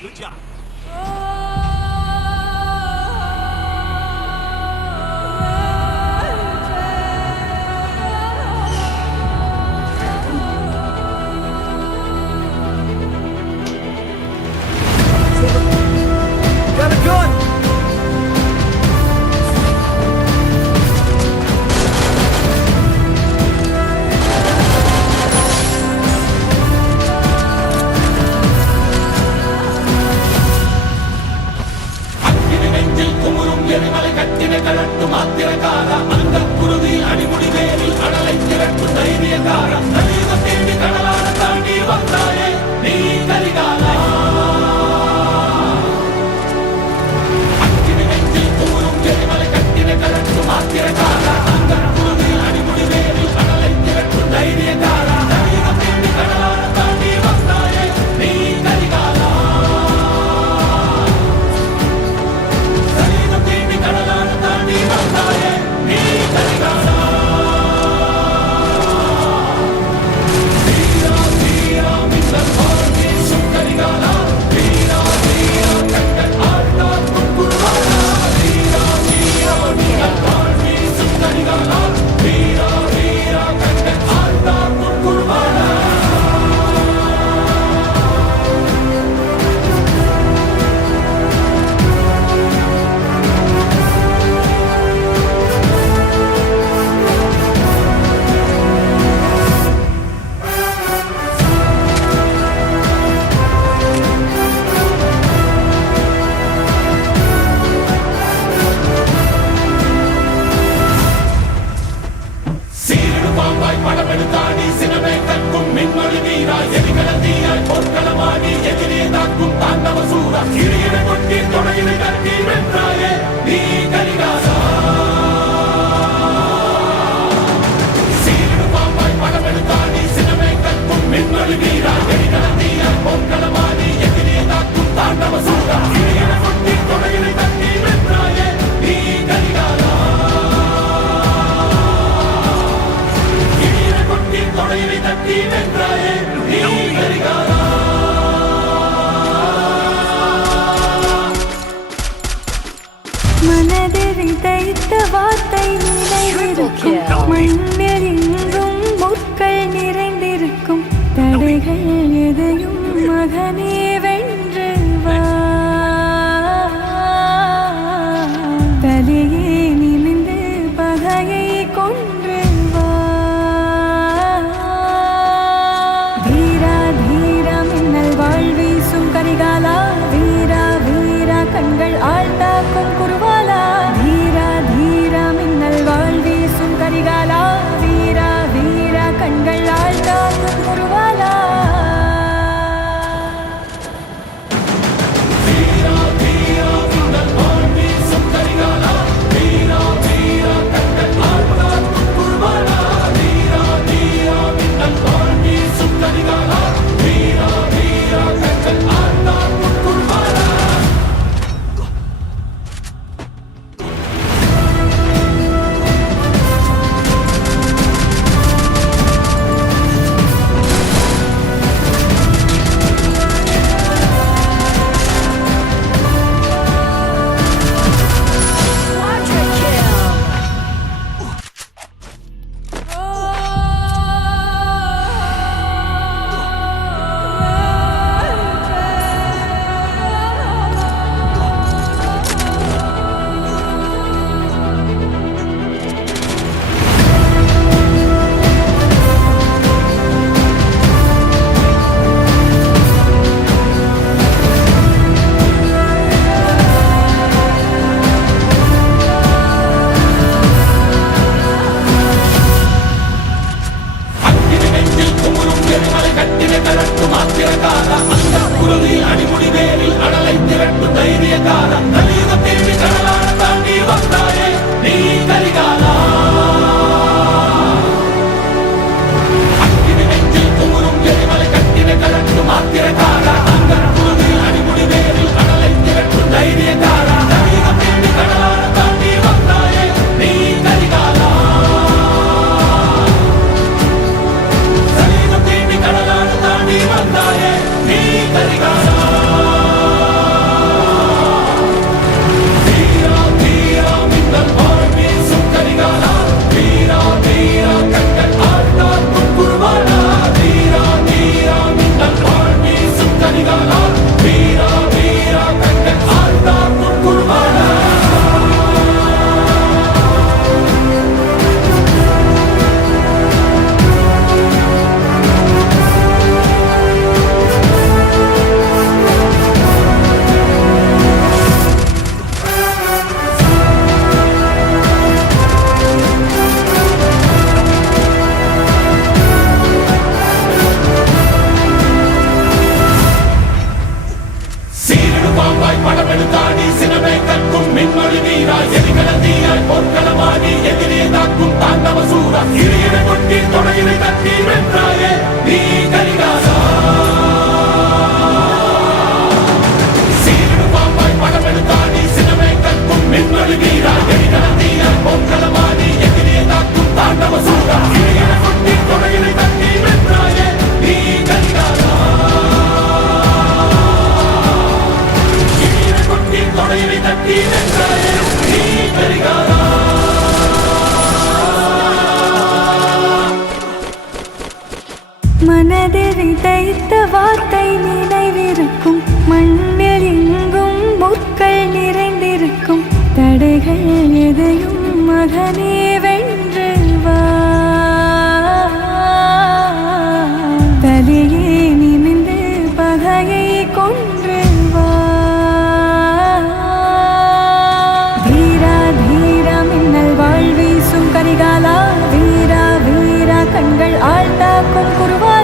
Good job. Got a gun! எரிமலை கட்டின கலட்டு மாத்திரக்கார அந்த குருதி அடிமுடி வேரில் கடலை திரட்டு தைரியக்கார கலியுக தேடி கடலான தாண்டி வந்தாயே நீ கலிகாலா அக்கினி நெஞ்சில் கூறும் எரிமலை கட்டின கலட்டு மாத்திரக்கார அந்த குருதி அடிமுடி வேரில் கடலை திரட்டு தைரியக்கார கலியுக தேடி கடலான தாண்டி வந்தாயே நீ கலிகாலா கடலான தாண்டி வந்தாயே நீ கலிகாலா வீரா வீரா மின்னல் போல் வீசும் கலிகாலா வீரா வீரா கண்கள் ஆழ்ந்தார் குறுகுறுவாளா வீரா வீரா மின்னல் போல் வீசும் கலிகாலா வீரா வீரா கண்கள் ஆழ்ந்தார் குறுகுறுவாளா பாம்பாய் படமெடுத்தாடி சினமே கற்கும் மின்மொழி வீரா எரிகலத்தீயாய் போர்க்களமாடி எதிரே தாக்கும் தாண்டவ சூரா கிரியிட கொட்டி துணையினை கட்டி வென்றாயே நீ கலிகாலா சீரிடு பாம்பாய் படமெடுத்தாடி சினமே கற்கும் மின்மொழி வீரா எரிகலத்தீயாய் போர்க்களமாடி எதிரே தாக்கும் தாண்டவ சூரா கிரியிட கொட்டி துணையினை கட்டி வென்றாயே நீ கலிகாலா தொடையினை தட்டி வென்றாயே நீ கலிகாலா மனதில் தைத்த வார்த்தை நினைவிருக்கும் மண்ணில் எங்கும் முற்கள் நிறைந்திருக்கும் தடைகள் எதையும் மகனே வென்று வா தலையே நிமிந்து பகையை கொன்று வா தீரா தீரா மின்னல் வாழ் வீசும் கரிகாலா வீரா வீரா கண்கள் ஆழ்ந்தாக்கும் குருவாலா தீரா தீரா மின்னல் வாழ் வீசும் கரிகாலா வீரா வீரா கண்கள் ஆழ்ந்தாக்கும் குருவாலா வீரா வீரா மின்னல் வாழ் வீசும் கரிகாலா வீரா வீரா கண்கள் ஆழ்ந்தாக்கும் குருவாலா வீரா வீரா மின்னல் வாழ் வீசும் கரிகாலா வீரா வீரா கண்கள் ஆழ்ந்தாக்கும் குருவாலா சூடா கிளியினை கொட்டி தொடையினை தட்டி வென்றாயே நீ கரிகாலா சீரிடு பாம்பாய் படமெடுத்தாடி சினமே கற்கும் மின்மொழி வீரா எரிநடத்திய பொற்களமாடி எதிரியை தாக்கும் தாண்டவ சூடா கிளியினை கொட்டி தொடையினை தட்டி வென்றாயே நீ கரிகாலா கிளியினை கொட்டி தொடையினை தட்டி வென்றாயே நீ கரிகாலா மனதில் விதைத்த வார்த்தை நினைவிருக்கும் மண்ணில் எங்கும் முற்கள் நிறைந்திருக்கும் தடைகள் எதையும் மகனே வென்று வா தலையே நிமிந்து பகையை கொன்று வா தீரா தீரா மின்னல் வாழ் வீசும் கரிகாலா வீரா வீரா கண்கள் ஆழ்த்தாக்கும் குருவா